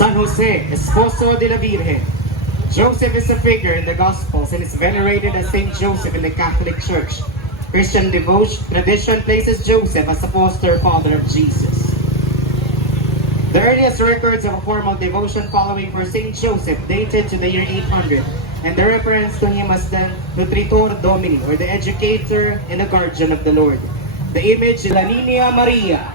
San Jose, esposo de la Virgen. Joseph is a figure in the Gospels and is venerated as Saint Joseph in the Catholic Church. Christian devotion tradition places Joseph as the foster father of Jesus. The earliest records of a formal devotion following for Saint Joseph dated to the year 800, and the reference to him as the Nutritor Domini, or the educator and the guardian of the Lord. The image is La Niña Maria.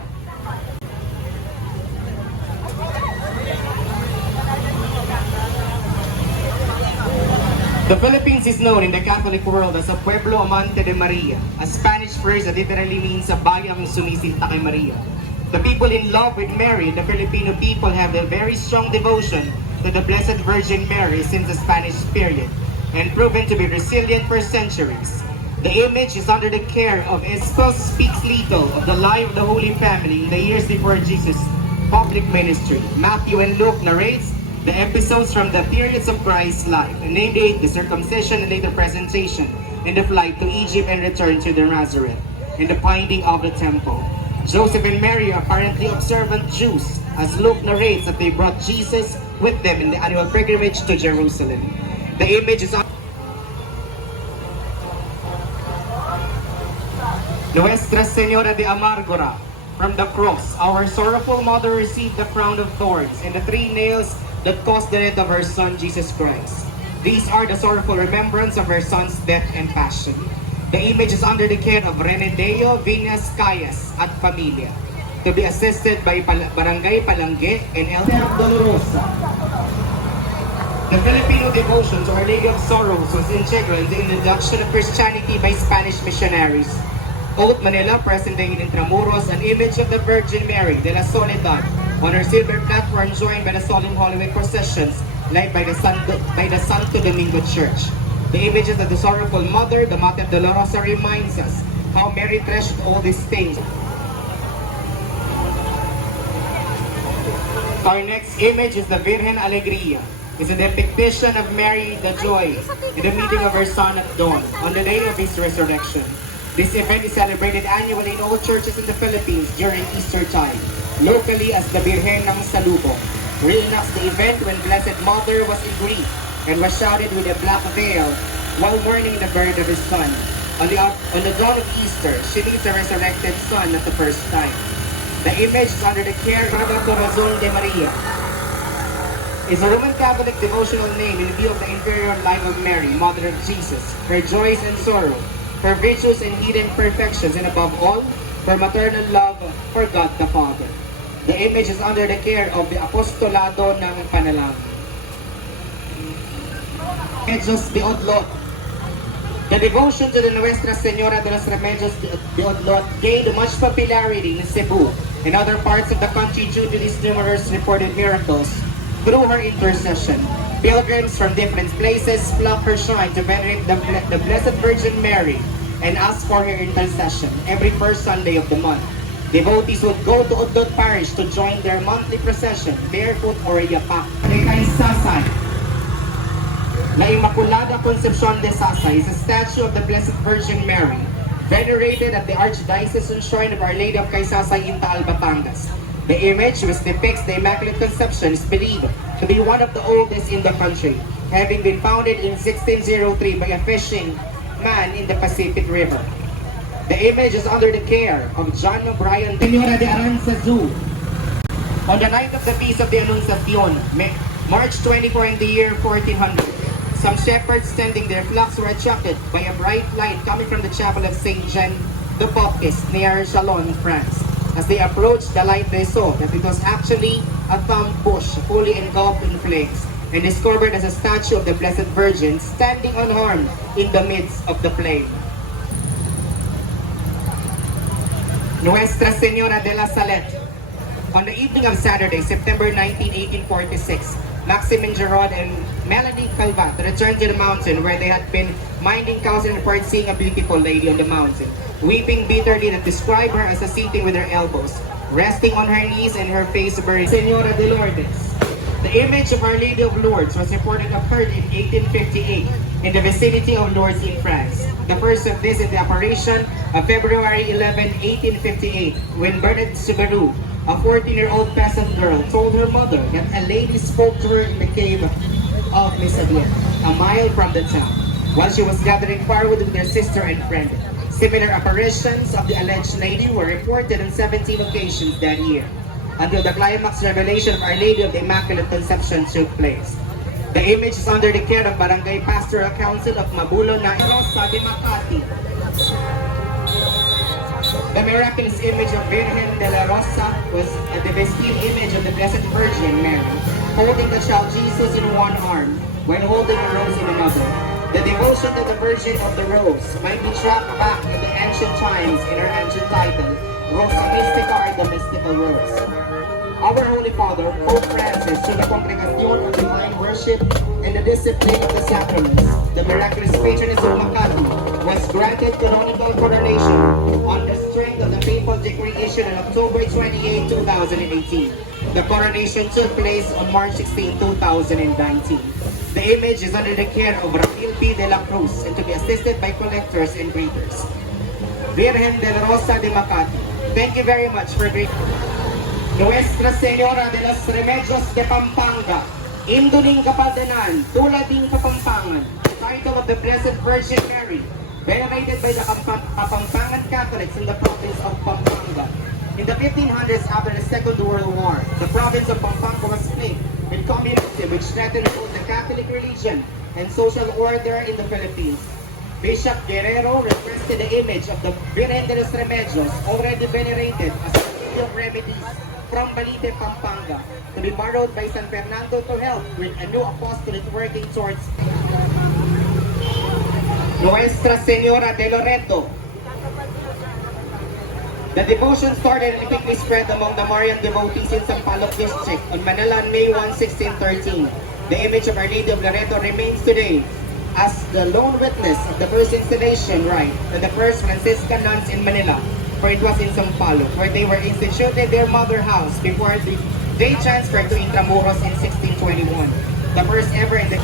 The Philippines is known in the Catholic world as a Pueblo Amante de Maria, a Spanish phrase that literally means a bayang sumisinta kay Maria. The people in love with Mary, the Filipino people have a very strong devotion to the Blessed Virgin Mary since the Spanish period, and proven to be resilient for centuries. The image is under the care of Esposo speaks little of the life of the Holy Family in the years before Jesus' public ministry. Matthew and Luke narrates the episodes from the periods of Christ's life, and namely the circumcision and later presentation, and the flight to Egypt and return to the Nazareth, and the finding of the temple. Joseph and Mary are apparently observant Jews, as Luke narrates that they brought Jesus with them in the annual pilgrimage to Jerusalem. The image is Nuestra Señora de Amargura. From the cross, our sorrowful mother received the crown of thorns and the 3 nails that caused the death of her son, Jesus Christ. These are the sorrowful remembrance of her son's death and passion. The image is under the care of Renedeo Vinas Calles at Familia, to be assisted by Barangay Palangge and Elder Dolorosa. The Filipino devotion to Our Lady of Sorrows was integral in the introduction of Christianity by Spanish missionaries. Old Manila, present-day in Intramuros, an image of the Virgin Mary de la Soledad on her silver platform joined by the solemn Holy Week processions led by the Santo Domingo Church. The images of the sorrowful mother, the Mater Dolorosa, reminds us how Mary treasured all these things. Our next image is the Virgen Alegria. It's a depiction of Mary the Joy in the meeting of her son at dawn on the day of his resurrection. This event is celebrated annually in all churches in the Philippines during Easter time, locally as the Birhen ng Salubong. Reenacts the event when Blessed Mother was in grief and was shrouded with a black veil while mourning the birth of his son. On the dawn of Easter, she meets the resurrected son at the first time. The image is under the care of the Corazon de Maria. Is a Roman Catholic devotional name in view of the inferior life of Mary, Mother of Jesus, her joys and sorrow, her virtues and hidden perfections, and above all, her maternal love for God the Father. The image is under the care of the Apostolado ng Panalangin. Remedios de Odlot. The devotion to the Nuestra Señora de los Remedios de Odlot gained much popularity in Cebu and other parts of the country due to these numerous reported miracles. Through her intercession, pilgrims from different places flock her shrine to venerate the Blessed Virgin Mary and ask for her intercession every first Sunday of the month. Devotees would go to Odlot Parish to join their monthly procession, barefoot or yapak. Kay Sasay. La Immaculada Concepcion de Sasay is a statue of the Blessed Virgin Mary, venerated at the Archdiocesan Shrine of Our Lady of Caysasay in Taal, Batangas. The image, which depicts the Immaculate Conception, is believed to be one of the oldest in the country, having been founded in 1603 by a fishing man in the Pacific River. The image is under the care of John O'Brien, Señora de Aranzazu. On the night of the Feast of the Annunciación, March 24 in the year 1400, some shepherds tending their flocks were attracted by a bright light coming from the chapel of Saint Jean the Baptist near Chalon, France. As they approached the light, they saw that it was actually a thumb bush fully engulfed in flames, and discovered as a statue of the Blessed Virgin standing unharmed in the midst of the flame. Nuestra Señora de la Salette. On the evening of Saturday, September 19, 1846, Maximin Gerard and Melanie Calvat returned to the mountain where they had been minding cows and reported seeing a beautiful lady on the mountain, weeping bitterly, that described her as sitting with her elbows, resting on her knees and her face buried. Señora de Lourdes. The image of Our Lady of Lourdes was reported occurred in 1858 in the vicinity of Lourdes in France. The first of this is the apparition of February 11, 1858, when Bernadette Subaru, a 14-year-old peasant girl, told her mother that a lady lady spoke to her in the cave of Misabia, a mile from the town, while she was gathering firewood with her sister and friend. Similar apparitions of the alleged lady were reported on 17 occasions that year, until the climax revelation of Our Lady of the Immaculate Conception took place. The image is under the care of Barangay Pastoral Council of Mabulo na Rosa de Makati. The miraculous image of Virgen de la Rosa was a divine image of the Blessed Virgin Mary, holding the child Jesus in one arm, while holding a rose in another. The devotion to the Virgin of the Rose might be tracked back in the ancient times in her ancient title, Rosa Mystica or the Mystical Rose. Our Holy Father, Pope Francis, to the Congregation of Divine Worship and the Discipline of the Sacraments, the miraculous patroness of Makati, was granted canonical coronation on the strength of the papal decree issued on October 28, 2018. The coronation took place on March 16, 2019. The image is under the care of Rafael P. de la Cruz and to be assisted by collectors and greeters. Virgen de la Rosa de Makati, thank you very much for greeting. Nuestra Señora de los Remedios de Pampanga, Induning Kapaldanan, Tulading Kapampangan, the title of the Blessed Virgin Mary, venerated by the Kapampangan Catholics in the province of Pampanga. In the 1500s, after the Second World War, the province of Pampanga was split with communism, which threatened both the Catholic religion and social order in the Philippines. Bishop Guerrero requested the image of the Virgen de los Remedios, already venerated as a city of remedies from Balite, Pampanga, to be borrowed by San Fernando to help with a new apostolate working towards Nuestra Señora de Loreto. The devotion started and quickly spread among the Marian devotees in Sampaloc district on Manila on May 1, 1613. The image of Our Lady of Loreto remains today as the lone witness of the first installation rite of the first Franciscan nuns in Manila, for it was in Sampaloc, where they were instituted their mother house before they transferred to Intramuros in 1621. The first ever in the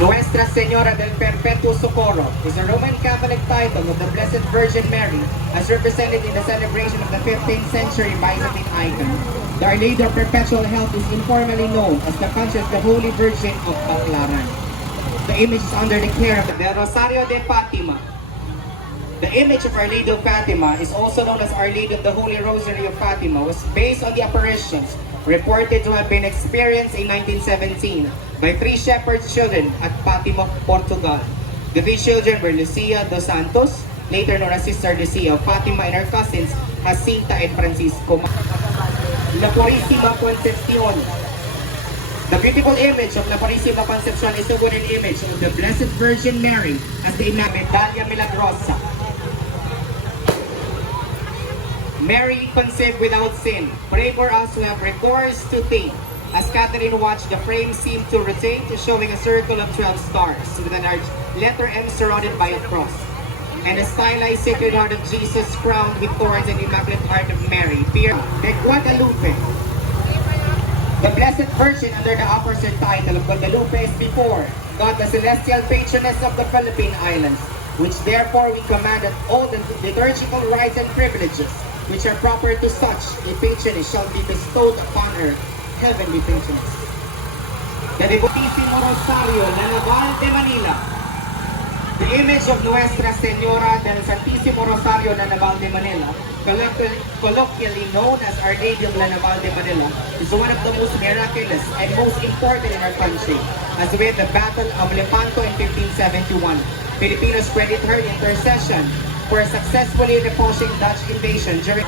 Nuestra Señora del Perpetuo Socorro is a Roman Catholic title of the Blessed Virgin Mary as represented in the celebration of the 15th century Byzantine icon. The Our Lady of Perpetual Health is informally known as the country of the Holy Virgin of Baclaran. The image is under the care of the Rosario de Fatima. The image of Our Lady of Fatima is also known as Our Lady of the Holy Rosary of Fatima, was based on the apparitions reported to have been experienced in 1917 by 3 shepherd children at Fatima, Portugal. The 3 children were Lucia dos Santos, later known as Sister Lucia of Fatima, and her cousins Jacinta and Francisco. La Purísima Concepcion. The beautiful image of La Purísima Concepcion is a wooden image of the Blessed Virgin Mary as the Medalla Milagrosa. Mary conceived without sin, pray for us who have recourse to faith. As Catherine watched, the frame seemed to rotate, showing a circle of 12 stars with an arch letter M surrounded by a cross, and a stylized Sacred Heart of Jesus crowned with thorns and Immaculate Heart of Mary, Pierre de Guadalupe. The Blessed Virgin under the opposite title of Guadalupe is before God, the celestial patroness of the Philippine Islands, which therefore we command that all the liturgical rights and privileges which are proper to such a patroness shall be bestowed upon her heavenly patroness. The Devotissimo Rosario, Naval de Manila. The image of Nuestra Señora del Santísimo Rosario, Naval de Manila, colloquially known as Our Lady of Naval de Manila, is one of the most miraculous and most important in our country, as with the Battle of Lepanto in 1571. Filipinos credit her intercession for successfully repulsing Dutch invasion during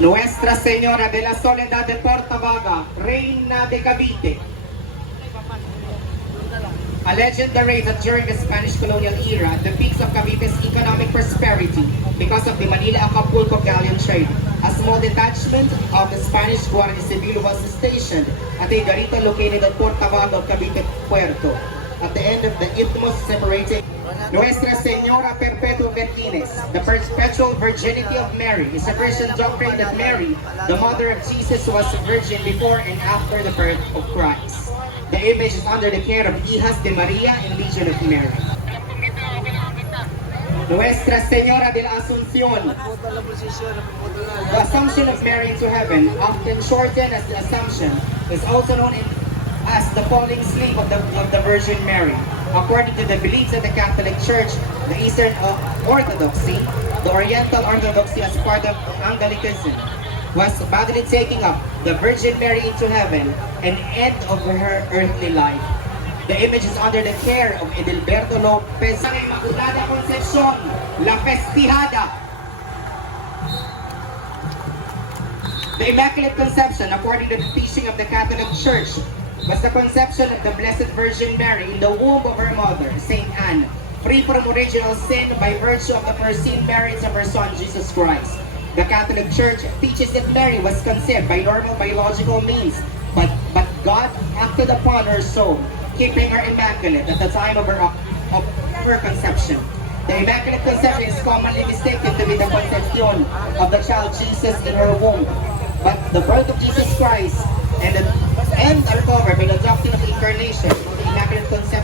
Nuestra Señora de la Soledad de Portabaga, Reina de Cavite. A legend narrates that during the Spanish colonial era, the peaks of Cavite's economic prosperity because of the Manila-Acapulco galleon trade. A small detachment of the Spanish Guardia Civil was stationed at a garita located at Portabaga, Cavite Puerto. At the end of the isthmus separating Nuestra Señora Perpetua Virgines, the perpetual virginity of Mary, is a Christian doctrine that Mary, the mother of Jesus, was a virgin before and after the birth of Christ. The image is under the care of Hijas de Maria and Legion of Mary. Nuestra Señora de la Asunción. The Assumption of Mary into heaven, often shortened as the Assumption, is also known as the falling asleep of the Virgin Mary. According to the beliefs of the Catholic Church, the Eastern Orthodoxy, the Oriental Orthodoxy as part of Anglicanism, was bodily taking up the Virgin Mary into heaven and end of her earthly life. The image is under the care of Edilberto Lopez. Ang Immaculada Concepcion, La Festijada. The Immaculate Conception, according to the teaching of the Catholic Church, was the conception of the Blessed Virgin Mary in the womb of her mother, Saint Anne, free from original sin by virtue of the foreseen merits of her Son, Jesus Christ. The Catholic Church teaches that Mary was conceived by normal biological means, but God acted upon her soul, keeping her immaculate at the time of her conception. The Immaculate Conception is commonly mistaken to be the conception of the child Jesus in her womb. But the birth of Jesus Christ and recovered by the doctrine of incarnation, the Immaculate Conception